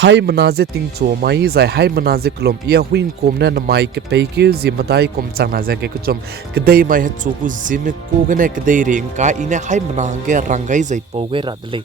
hai manaje ting cho mai zai hai manaje klom ia huin komna na mai ke peike zimatai kom changna ja ke chom kdei mai ha chu ku zim ko gane kdei ring ka ina hai manange rangai zai poge radle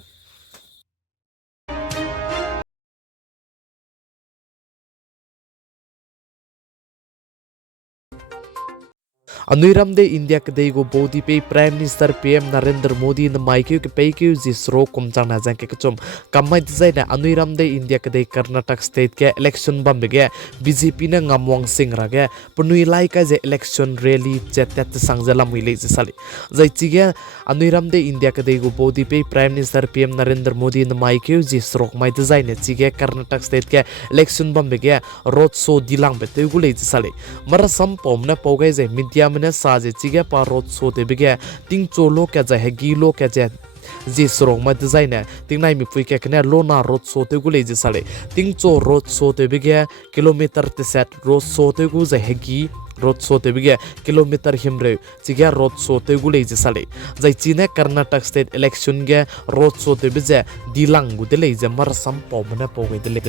Anuiramde India kadai go body pe Prime Minister PM Narendra Modi na maikyu ke peikyu jisro kumchang na jang ke kachom kamai dizai na Anuiramde India kadai Karnataka state ke election bambege BJP na ngamwang sing rage punui lai ka je election rally jetet sangjala muile jisali zai chige Anuiramde India kadai go body pe Prime Minister PM Narendra Modi na maikyu jisro mai dizai na chige Karnataka state ke election bambege road show dilang bete gule jisali mara sam pom na pogai je media mene saje chige pa road show te bege ting cholo ka ja hegi lo ka ja ji srong ma design ting nai mi pui ka kne lo na road show te gule ji sale ting cho road show te bege kilometer te set road show te gu ja hegi road show te bege kilometer himre chige road show te gule ji sale jai chine Karnataka state election ge road show te bege dilang gu de le je mar sam pom na pogai de le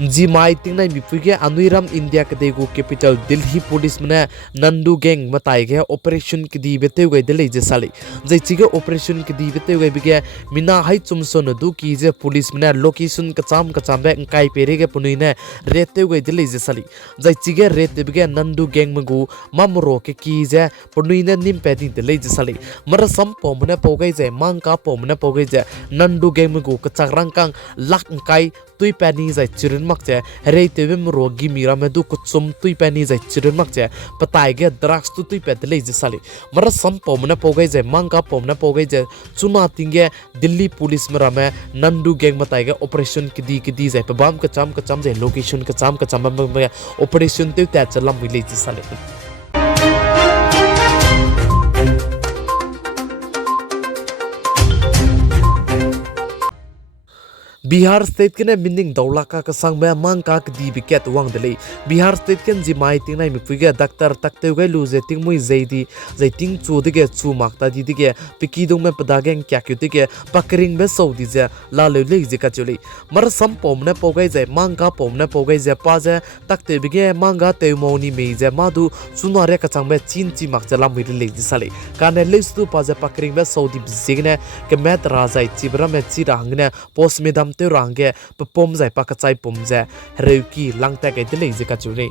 जी माई तिंग नाइ मिपुगे अनुइराम India कदे गो capital Delhi police मने Nandu gang मताई गे operation कदी बेते गए दिले जे साले जै चिगे operation कदी बेते गए बिगे मिना हाई चुमसो न दु की जे पुलिस मने लोकेशन कचाम बे काई पेरे गे पुनुइने रेते गए दिले जे साले जै चिगे रेते बिगे नंदू गैंग मगु मामरो के की जे पुनुइने निम पेदी दिले जे साले मर सम पोमने पोगे जे मांग का पोमने पोगे जे नंदू गैंग मगु कचारंग कांग लाक काई तुई पैनी जाय चिरन मकचे रे तेवे रोगी मीरा में दु कुचुम तुई पैनी जाय चिरन मकचे पताई गे द्राक्ष तुई पैदले जे साले मर सम पोमने पोगे जे मांगा पोमने पोगे जे चुना तिंगे दिल्ली पुलिस में रमे नंदू गैंग बताई गे ऑपरेशन कदी जाय बम कचाम जे लोकेशन कचाम में ऑपरेशन ते चला मिले जे साले बिहार स्टेट के मिनिंग दौला का संग में मांग का दी विकेट वांग दले बिहार स्टेट के जिमाई तिंग नाइ मिपुगे डॉक्टर तकते गए लुजे तिंग मुई जैदी जैतिंग चु दिगे चु माकता दी दिगे पिकी दो में पदागे क्या क्यों दिगे पकरिंग में सऊदी जे लाले ले जे का चले मर सम पोमने पोगे जे मांग का पोमने पोगे जे पाजे तकते बिगे मांगा ते मोनी में जे मादु सुनारे का संग में चिन माक जला मिले ले जे साले काने लेस्तु पाजे पकरिंग में सऊदी बिजिगने के मैत राजा चिबरा में चिरांगने पोस्ट में te range pom zai pa ka chai pom ja reuki langta kai de le je ka chune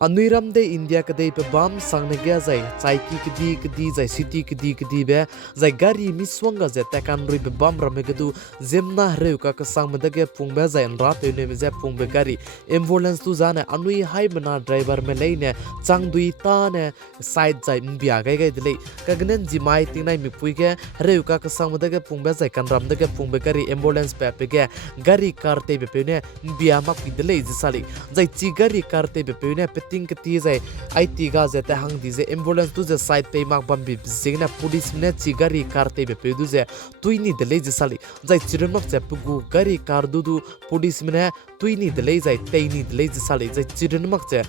Anuiram de India kadai pe bam sangne gya zai chaiki kdi zai city kdi be zai gari miswanga je takan rui be bam rame gdu zemna hreu ka sang meda ge pungbe zai ra te ne je pungbe gari ambulance tu jane anui hai bana driver me leine changdui ta ne side zai mbia gai gai dele kagnen jimai tinai mi puige hreu ka sang meda ge pungbe zai kan ram de ge pungbe gari ambulance pe ge gari car te be pe ne mbia mak dele je sali zai chi gari car te be pe ne ting kati zai IT ga zeta hang di ze ambulance tu ze side pe mak bam bi zingna police ne chigari car te be pe du ze tuini de le je sali zai chiren mak che pugu gari car du police ne tuini de le zai teini de le je sali zai chiren mak che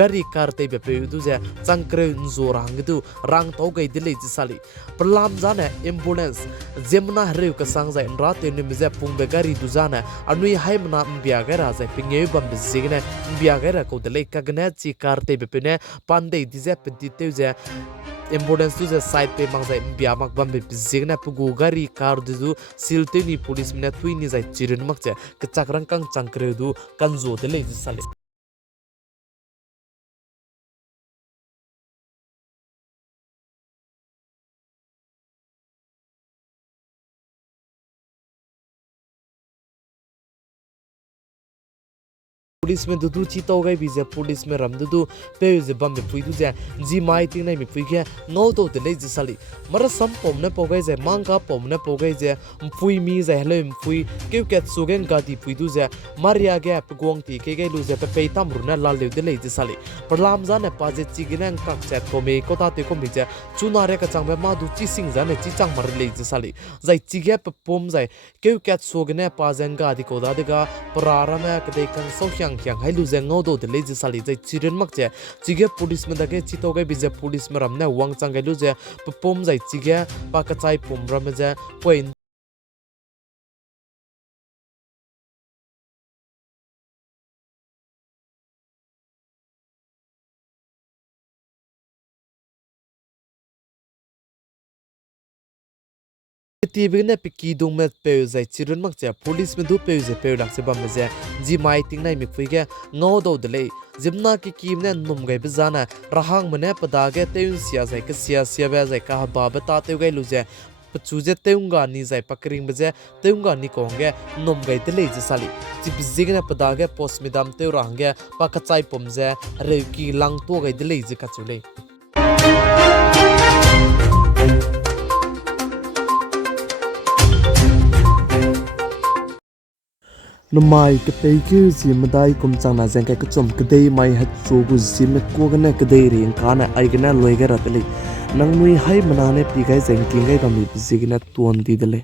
gari car te be pe du ze changkre nzor hang du rang to gai de le je sali perlam jane ambulance zemna hre ka sang zai ra te ne me ze pung be gari du jana anui hai mna mbia ga ra zai pinge bam bi zingna mbia ga ra ko de le ka gna chi karte bepene pande dize pedite je ambulance tu je side pe mang jai bia mak bam be jigna pugu gari car du silte ni police mena tuini jai chirin mak che kachak rang kang changkre du kanzo de le sale police में दुदू ची तो गई बीजे police में रम दुदू पे जे बम में पुई दुजे जी माई तिंग नहीं में पुई के नो तो ते ले जसली मर सम पोम ने पोगई जे मांगा पोम ने पोगई जे पुई मी जे हेलो पुई के के सुगेन गादी पुई दुजे मारिया गे गोंग ती के गे लुजे पे तम रुना लाल ले ले जसली परलाम जा ने पाजे चिगिने काक से को मे को ताते को मिजे चुनारे का चांग में मादु ची सिंग जा ने ची चांग मर ले जसली जाय चिगे पे पोम जाय के के सुगने पाजेन गादी को दादेगा परारा में कदे कंग सो Hyang Hyang high लुजे ngो do de leji sali jai chiren mak je chige police में dage chito gai bije police में ramne wang chang gai luje pom jai chige pa ka chai pom ram je point TV पिकी दुंग में पे जाय चिरन मक जे police में दु पे जे पे लक से बम जे जी माई तिंग नाइ मिक फुई के ngो do de le जिमना की कीम ने नुम गई बजाना रहांग मने पदागे तेउन सिया जाय के सिया बे जाय का बा बता ते गई लुजे पचुजे तेउंगा नी जाय पकरिंग बजे तेउंगा नी कोंगे नुम गई de le जे साली जिब जिगने पदागे पोस्ट मिदम ते रहांगे पाकचाई pomje रे की लांग तो गई de le जे कचुले Numai ke peki si madai kum chang na jeng ka chom kedai mai ha chu gu si me ko gana kedai ring kana ai gana loi ga ratli nang mui hai manane pi gai jeng king gai ba mi bi gina tuan di dele